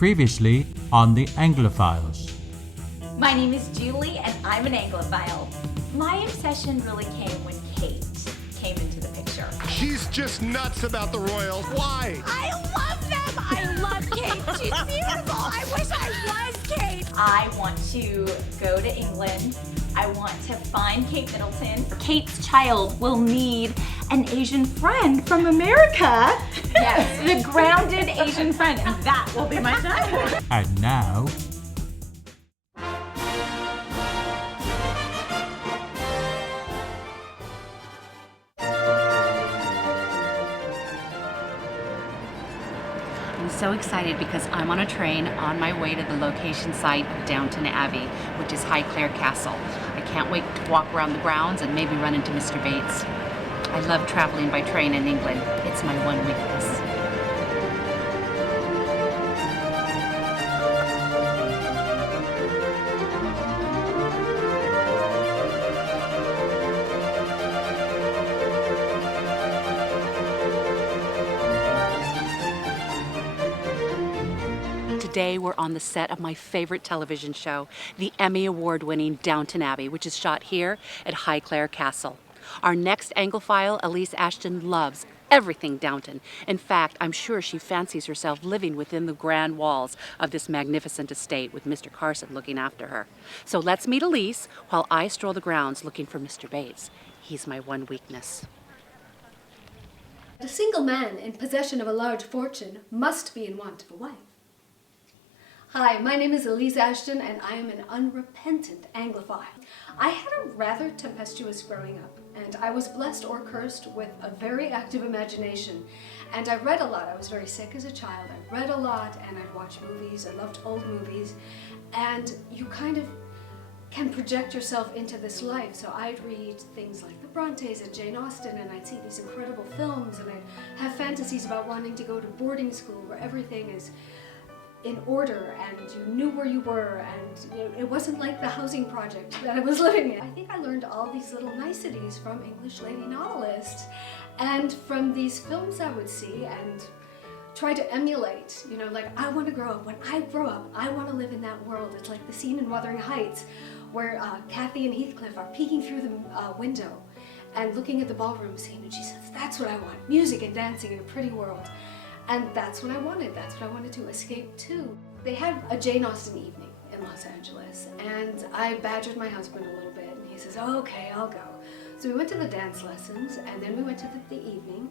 previously on the Anglo-Files. My name is Julie and I'm an Anglophile. My obsession really came when Kate came into the picture. She's just nuts about the royals. Why? I love them! I love Kate. She's beautiful. I wish I was Kate. I want to go to England. I want to find Kate Middleton. Kate's child will need an Asian friend from America. Yes, the grounded Asian friend, and that will be my child. And now, I'm so excited because I'm on a train on my way to the location site of Downton Abbey, which is Highclere Castle. I can't wait to walk around the grounds and maybe run into Mr. Bates. I love traveling by train in England. It's my one weakness. Today we're on the set of my favorite television show, the Emmy Award-winning Downton Abbey, which is shot here at Highclere Castle. Our next Anglophile, Elise Ashton, loves everything Downton. In fact, I'm sure she fancies herself living within the grand walls of this magnificent estate with Mr. Carson looking after her. So let's meet Elise while I stroll the grounds looking for Mr. Bates. He's my one weakness. A single man in possession of a large fortune must be in want of a wife. Hi, my name is Elise Ashton and I am an unrepentant Anglophile. I had a rather tempestuous growing up and I was blessed or cursed with a very active imagination, and I read a lot. I was very sick as a child. I read a lot and I'd watch movies. I loved old movies, and you kind of can project yourself into this life. So I'd read things like the Brontes and Jane Austen, and I'd see these incredible films, and I'd have fantasies about wanting to go to boarding school where everything is in order and you knew where you were, and it wasn't like the housing project that I was living in. I think I learned all these little niceties from English lady novelists and from these films I would see and try to emulate. You know, like, I want to grow up. When I grow up, I want to live in that world. It's like the scene in Wuthering Heights where Kathy and Heathcliff are peeking through the window and looking at the ballroom scene, and she says, "That's what I want, music and dancing in a pretty world." And that's what I wanted. That's what I wanted to escape to. They had a Jane Austen evening in Los Angeles, and I badgered my husband a little bit, and he says, "Oh, okay, I'll go." So we went to the dance lessons, and then we went to the evening,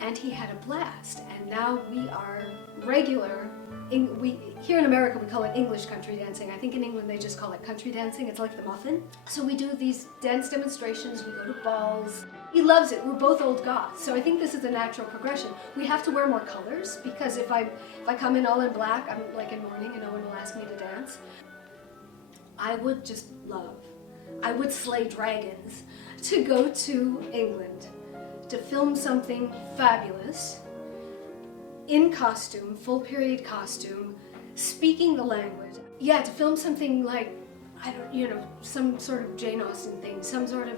and he had a blast. And now we are regular. Here in America, we call it English country dancing. I think in England they just call it country dancing. It's like the muffin. So we do these dance demonstrations, we go to balls. He loves it. We're both old goths, so I think this is a natural progression. We have to wear more colors, because if I come in all in black, I'm like in mourning and no one will ask me to dance. I would just love, I would slay dragons to go to England, to film something fabulous, in costume, full period costume, speaking the language. Yeah, to film something like, some sort of Jane Austen thing, some sort of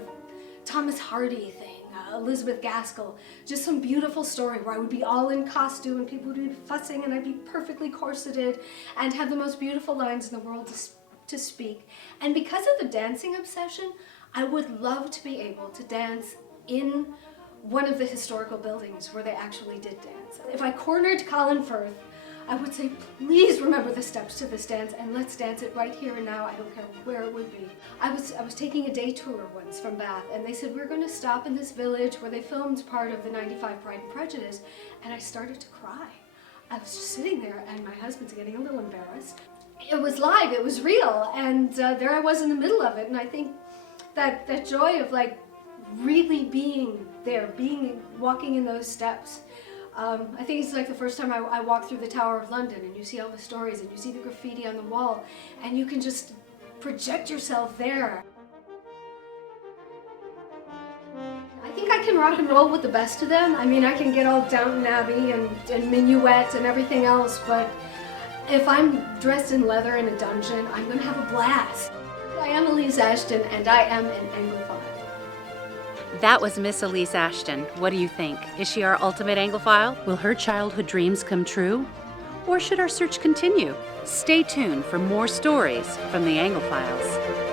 Thomas Hardy thing, Elizabeth Gaskell, just some beautiful story where I would be all in costume and people would be fussing and I'd be perfectly corseted and have the most beautiful lines in the world to speak. And because of the dancing obsession, I would love to be able to dance in one of the historical buildings where they actually did dance. If I cornered Colin Firth, I would say, please remember the steps to this dance and let's dance it right here and now. I don't care where it would be. I was taking a day tour once from Bath, and they said, we're going to stop in this village where they filmed part of the 95 Pride and Prejudice, and I started to cry. I was just sitting there and my husband's getting a little embarrassed. It was live, it was real, and there I was in the middle of it, and I think that joy of like really being there, walking in those steps. I think it's like the first time I walked through the Tower of London and you see all the stories and you see the graffiti on the wall and you can just project yourself there. I think I can rock and roll with the best of them. I mean, I can get all Downton Abbey and minuet and everything else, but if I'm dressed in leather in a dungeon, I'm going to have a blast. I am Elise Ashton and I am an Anglophile. That was Miss Elise Ashton. What do you think? Is she our ultimate Anglophile? Will her childhood dreams come true? Or should our search continue? Stay tuned for more stories from the Anglophiles.